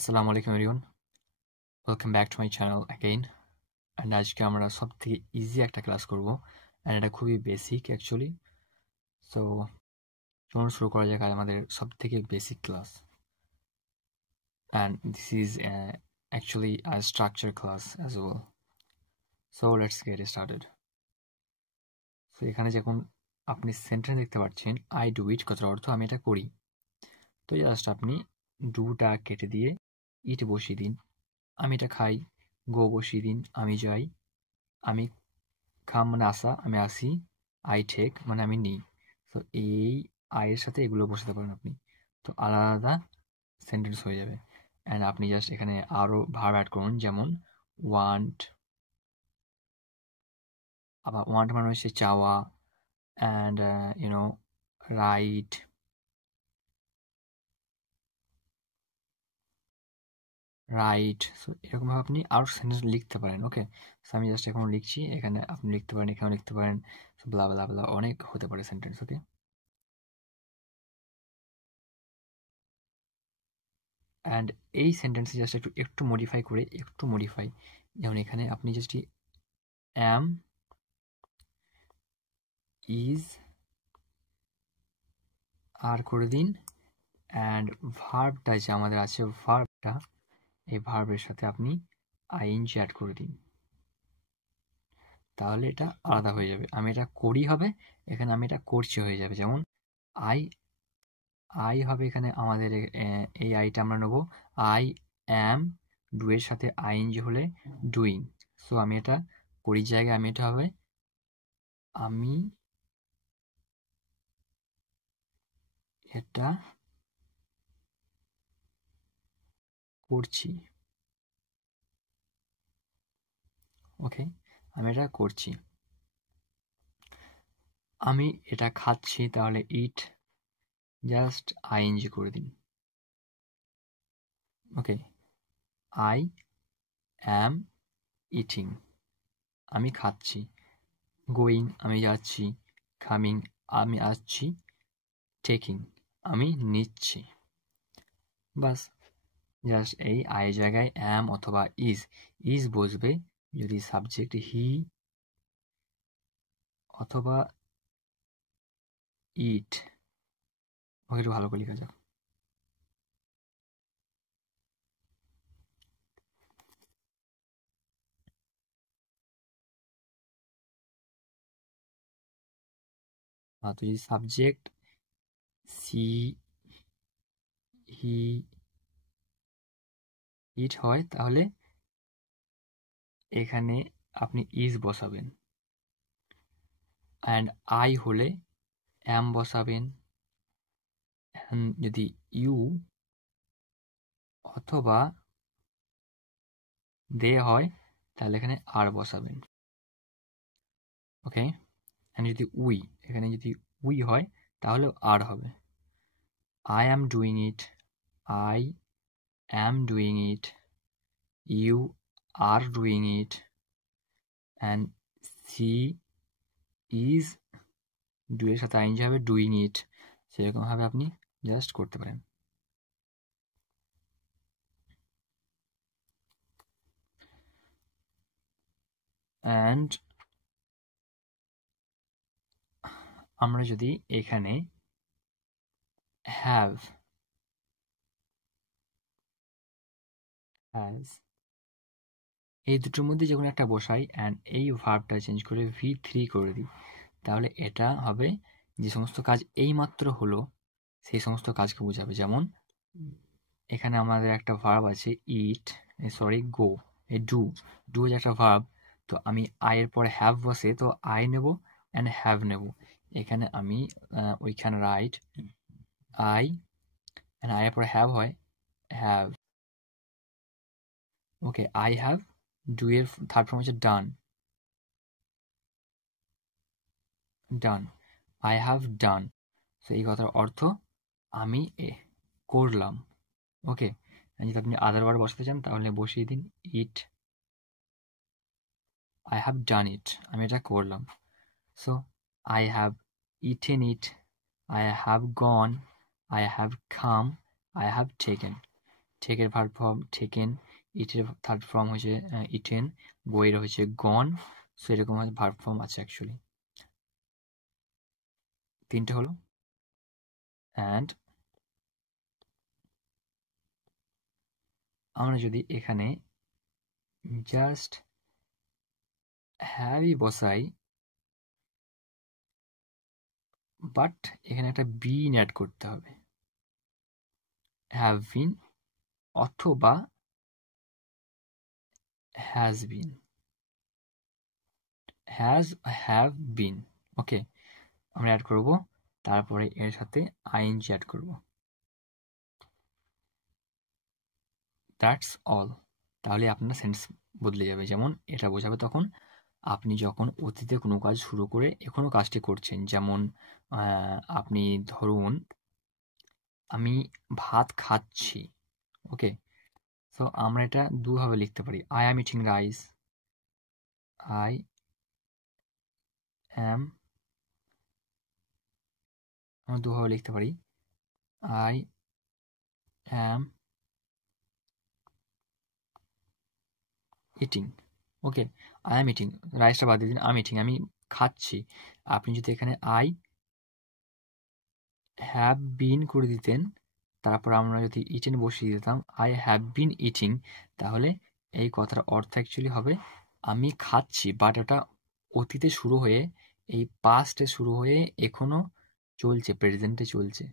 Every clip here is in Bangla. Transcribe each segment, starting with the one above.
আসসালামু আলাইকুম everyone, welcome back to my channel again. And আজকে আমরা সব থেকে ইজি একটা ক্লাস করব, অ্যান্ড এটা খুবই বেসিক অ্যাকচুয়ালি। সো চলুন শুরু করা যাক আমাদের সব থেকে basic class. And this is actually a structure class as well. So let's get started. So এখানে যখন আপনি সেন্টেন্স দেখতে পাচ্ছেন আই ডু ইট, কথার অর্থ আমি এটা করি। তো জাস্ট আপনি ডুটা কেটে দিয়ে ইট বসিয়ে দিন। আমি এটা খাই, গো বসিয়ে দিন, আমি যাই। আমি খাম মানে আসা, আমি আসি। আই টেক মানে আমি নিই। তো এই আয়ের সাথে এগুলো বসাতে পারেন আপনি, তো আলাদা আলাদা সেন্টেন্স হয়ে যাবে। অ্যান্ড আপনি জাস্ট এখানে আরও ভার্ব অ্যাড করুন, যেমন ওয়ান্ট। আবার ওয়ান্ট মানে হচ্ছে চাওয়া। And you know right, right. So এরকমভাবে আপনি আরও সেন্টেন্স লিখতে পারেন। ওকে, সো আমি জাস্ট এখন লিখছি, এখানে আপনি লিখতে পারেন, এখানেও লিখতে পারেন। ব্লা ব্লা ব্লা, অনেক হতে পারে সেন্টেন্স। ওকে, অ্যান্ড এই সেন্টেন্সে জাস্ট একটু মডিফাই করে, যেমন এখানে আপনি জাস্ট অ্যাম, ইজ আর করে দিন। অ্যান্ড ভার্বটা যে আমাদের আছে, ভার্বটা, এই ভার্বের সাথে আপনি আইএনজি অ্যাড করে দিন, তাহলে এটা আলাদা হয়ে যাবে। আমি এটা করি হবে, এখানে আমি এটা করছি হয়ে যাবে। যেমন আই হবে, এখানে আমাদের এই আইটা আমরা নেবো আই অ্যাম, ডু এর সাথে আইএনজি হলে ডুইং। সো আমি এটা করি জায়গায় আমি এটা হবে আমি এটা করছি। ওকে, আমি এটা করছি। আমি এটা খাচ্ছি, তাহলে ইট জাস্ট আইএনজি করে দিন। ওকে, আই অ্যাম ইটিং, আমি খাচ্ছি। গোয়িং, আমি যাচ্ছি। কামিং, আমি আসছি। টেকিং, আমি নিচ্ছি। বাস, জাস্ট এই আই জায়গায় অ্যাম অথবা ইজ বসবে যদি সাবজেক্ট হি অথবা ইট। ওকে, একটু ভালো করে লেখা যাক। তো যদি সাবজেক্ট সি, হি, ইট হয়, তাহলে এখানে আপনি ইজ বসাবেন। অ্যান্ড আই হলে অ্যাম বসাবেন। যদি ইউ অথবা দে হয়, তাহলে এখানে আর বসাবেন। ওকে, অ্যান্ড যদি এখানে যদি উই হয়, তাহলে আর হবে। I am doing it, I am doing it, you are doing it, and she is, do এর সাথে আইনজি হবে ডুইং ইট। সেরকম ভাবে আপনি জাস্ট করতে পারেন। অ্যান্ড আমরা যদি এখানে হ্যাভ, হ্যাজ, এই দুটোর মধ্যে যখন একটা বসাই অ্যান্ড এই ভার্বটা চেঞ্জ করে V3 করে দিই, তাহলে এটা হবে যে সমস্ত কাজ এইমাত্র হলো সেই সমস্ত কাজকে বোঝাবে। যেমন এখানে আমাদের একটা ভার্ব আছে ইট, গো, এই ডু যে একটা ভার্ব। তো আমি আয়ের পরে হ্যাভ বসে, তো আই নেব অ্যান্ড হ্যাভ নেব। এখানে আমি we can write I, and আয়ের পরে হ্যাভ হয় have. Okay, I have, do এর থার্ড ফর্ম হচ্ছে ডান, আই হ্যাভ ডান। সো এই কথার অর্থ আমি করলাম। ওকে, যদি আপনি আদার ওয়ার্ড বসাতে চান তাহলে বসিয়ে দিন ইট, আই হ্যাভ ডান ইট, আমি এটা করলাম। So I have eaten it, I have gone, I have come, I have taken. টেকের ভার্ব ফর্ম টেকেন, ইটের থার্ড ফর্ম হচ্ছে ইটেন, গোয়ের হচ্ছে গন। সো এরকম ভার্ব ফর্ম আছে অ্যাকচুয়ালি, তিনটে হলো। অ্যান্ড আমরা যদি এখানে জাস্ট হ্যাভই বসাই, বাট এখানে একটা বিন অ্যাড করতে হবে, হ্যাভ বিন অথবা হ্যাজ বিন, হ্যাভ বিন। ওকে, আমরা অ্যাড করব, তারপরে এর সাথে আইএনজি অ্যাড করব। That's all. তাহলে আপনার সেন্টেন্স বদলে যাবে। যেমন এটা বোঝাবে তখন আপনি যখন অতীতে কোনো কাজ শুরু করে এখনো কাজটি করছেন। যেমন আপনি ধরুন আমি ভাত খাচ্ছি। ওকে, সো আমরা এটা দুভাবে লিখতে পারি। I am eating rice, I am, আমরা দুভাবে লিখতে পারি। I am eating. Okay, I am eating, রাইসটা বাদ দিয়ে দিন, আই এম ইটিং, আমি খাচ্ছি। আপনি যদি এখানে আই হ্যাভ বিন করে দিতেন, তারপর আমরা যদি ইটেন বসিয়ে দিতাম আই হ্যাভ বিন ইটিং, তাহলে এই কথার অর্থ অ্যাকচুয়ালি হবে আমি খাচ্ছি, বাট ওটা অতীতে শুরু হয়ে এই পাস্টে শুরু হয়ে এখনো চলছে, প্রেজেন্টে চলছে।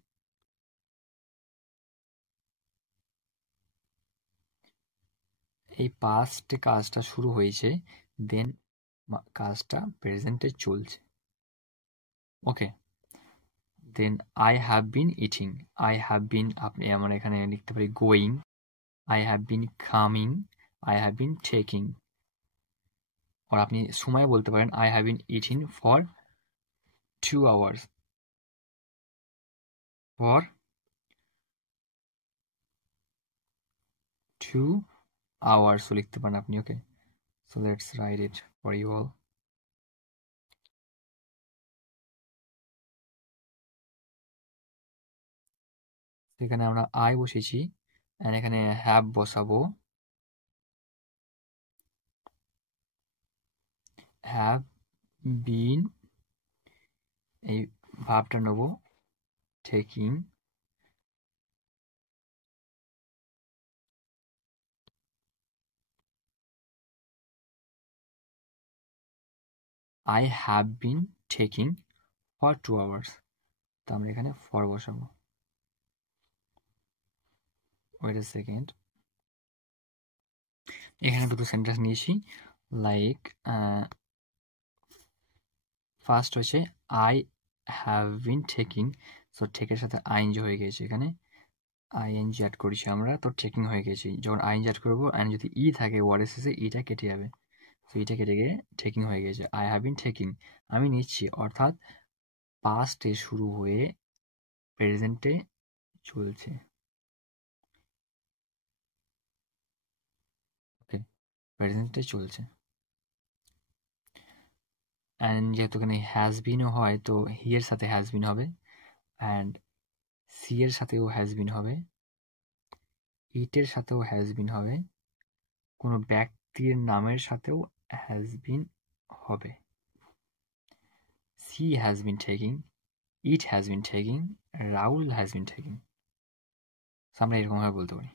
এই পাস্টে কাজটা শুরু হয়েছে, দেন কাজটা প্রেজেন্টে চলছে। Okay, then I have been eating, I have been আপনি আমরা এখানে লিখতে পারি going, I have been coming, I have been taking, or আপনি সময় বলতে পারেন I have been eating for 2 hours, for 2 hours ও লিখতে পারেন আপনি। ওকে, so let's write it for you all. এখানে আমরা I বসেছি, and এখানে have বসাবো, have been, এই ভার্বটা নেব taking, I have been taking for 2 hours, তো আমরা এখানে for বসাবো। ওয়েট আ সেকেন্ড, এখানে দুটো সেন্টেন্স নিয়েছি, লাইক ফার্স্ট হচ্ছে I have been taking, so টেকের সাথে আইএনজি হয়ে গেছে, এখানে আইএনজি অ্যাড করেছি আমরা, তো টেকিং হয়ে গেছে। যখন আইএনজি অ্যাড করবো অ্যান্ড যদি ই থাকে ওয়ার্ডের শেষে, ইটা কেটে যাবে, সো ইটা কেটে গিয়ে টেকিং হয়ে গেছে। আই হ্যাভ বিন টেকিং, আমি নিচ্ছি, অর্থাৎ পাস্টে শুরু হয়ে প্রেজেন্টে চলছে। ওকে, প্রেজেন্টে চলছে। অ্যান্ড যেহেতু এখানে হ্যাজ বিনও হয়, তো হি এর সাথে হ্যাজ বিন হবে, অ্যান্ড সি এর সাথেও হ্যাজ বিন হবে, ইটের সাথেও হ্যাজ বিন হবে, কোনো ব্যক্তির নামের সাথেও হ্যাজ বিন হবে। She has been taking, it has been taking, Rahul has been taking, আমরা এরকমভাবে বলতে পারি।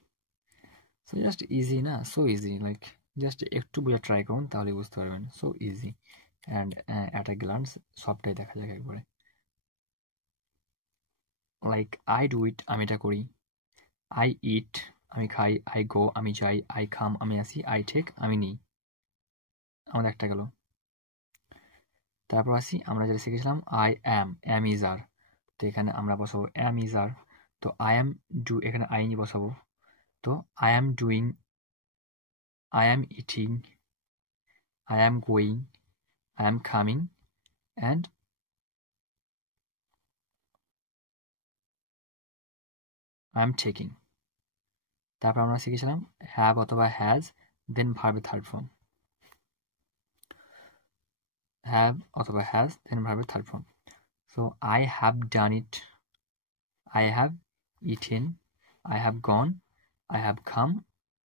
সো জাস্ট ইজি না, সো ইজি, লাইক জাস্ট একটু বোঝা ট্রাই করুন তাহলে বুঝতে পারবেন, so easy. And at a glance সবটাই দেখা যাক একবারে। লাইক আই ডু ইট, আমি এটা করি, আই ইট, আমি খাই, আই গো, আমি যাই, আই কাম, আমি আসি, আই টেক, আমি নিই। আমাদের একটা গেল। তারপর আসি আমরা যেটা শিখেছিলাম আই অ্যাম ইজ আর, তো এখানে আমরা বসাবো অ্যাম ইজ আর, তো আই অ্যাম ডু, এখানে আইনি বসাবো, তো I am doing, I am eating, I am going, I am coming, and I am taking. তারপর আমরা শিখেছিলাম হ্যাভ অথবা হ্যাজ, দেন ভার্বের থার্ড ফর্ম, হ্যাভ অথবা হ্যাজ, দেন ভার্বের third form. So I have done it, I have eaten, I have gone, I have come,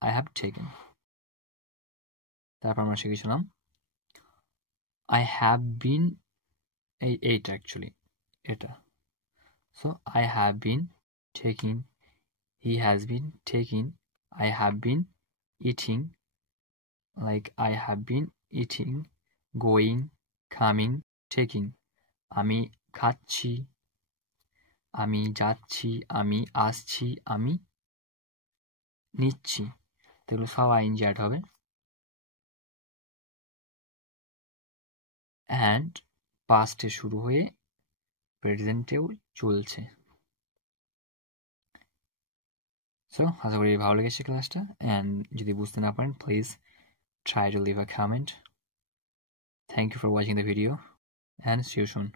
I have taken. তারপর আমরা শিখেছিলাম I have been, এইটা অ্যাকচুয়ালি এটা। So I have been taking, he has been taking, I have been eating, like I have been eating, going, coming, taking. আমি খাচ্ছি, আমি যাচ্ছি, আমি আসছি, আমি নিচ্ছি। তো এগুলো সব আইএনজি অ্যাড হবে। অ্যান্ড পাস্টে শুরু হয়ে প্রেজেন্টেও চলছে। সো আশা করি ভালো লেগেছে ক্লাসটা। অ্যান্ড যদি বুঝতে না পারেন please try to leave a comment. Thank you for watching the video and see you soon.